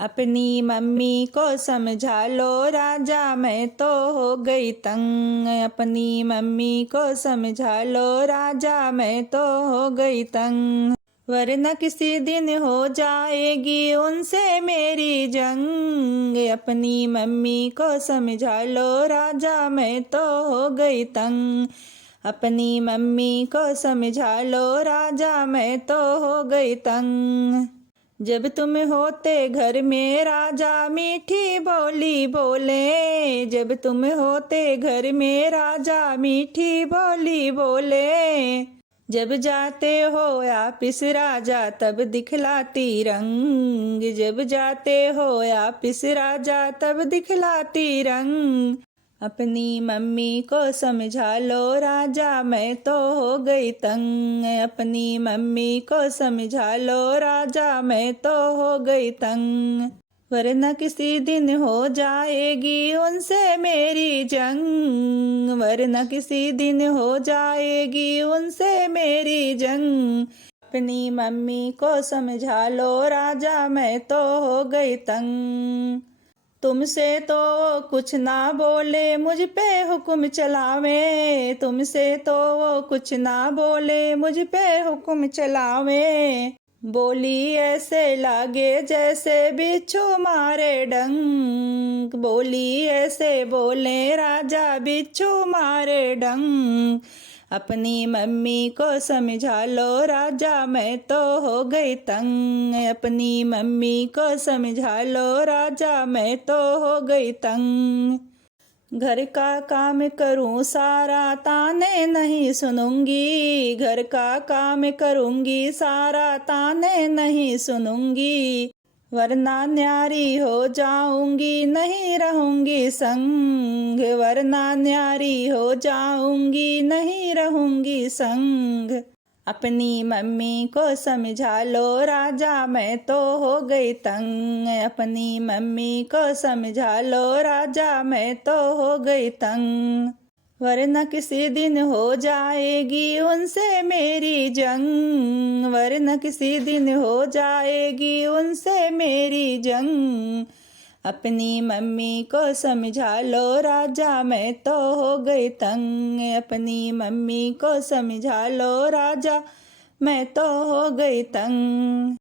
अपनी मम्मी को समझा लो राजा, मैं तो हो गई तंग। अपनी मम्मी को समझा लो राजा, मैं तो हो गई तंग। वरना किसी दिन हो जाएगी उनसे मेरी जंग। अपनी मम्मी को समझा लो राजा, मैं तो हो गई तंग। अपनी मम्मी को समझा लो राजा, मैं तो हो गई तंग। जब तुम होते घर में राजा मीठी बोली बोले, जब तुम होते घर में राजा मीठी बोली बोले। जब जाते हो ऑफिस राजा तब दिखलाती रंग, जब जाते हो ऑफिस राजा तब दिखलाती रंग। अपनी मम्मी को समझा लो राजा, मैं तो हो गई तंग। अपनी मम्मी को समझा लो राजा, मैं तो हो गई तंग। वरना किसी दिन हो जाएगी उनसे मेरी जंग, वरना किसी दिन हो जाएगी उनसे मेरी जंग। अपनी मम्मी को समझा लो राजा, मैं तो हो गई तंग। तुमसे तो वो कुछ ना बोले मुझ पे हुक्म चलावे, तुमसे तो वो कुछ ना बोले मुझ पे हुक्म चलावे। बोली ऐसे लागे जैसे बिच्छू मारे डंक, बोली ऐसे बोले राजा बिच्छू मारे डंक। अपनी मम्मी को समझा लो राजा, मैं तो हो गई तंग। अपनी मम्मी को समझा लो राजा, मैं तो हो गई तंग। घर का काम करूं सारा ताने नहीं सुनूंगी, घर का काम करूंगी सारा ताने नहीं सुनूंगी। वरना न्यारी हो जाऊंगी नहीं रहूंगी संग, वरना न्यारी हो जाऊंगी नहीं रहूंगी संग। अपनी मम्मी को समझा लो राजा, मैं तो हो गई तंग। अपनी मम्मी को समझा लो राजा, मैं तो हो गई तंग। वरना किसी दिन हो जाएगी उनसे मेरी जंग, वरना किसी दिन हो जाएगी उनसे मेरी जंग। अपनी मम्मी को समझा लो राजा, मैं तो हो गई तंग। अपनी मम्मी को समझा लो राजा, मैं तो हो गई तंग।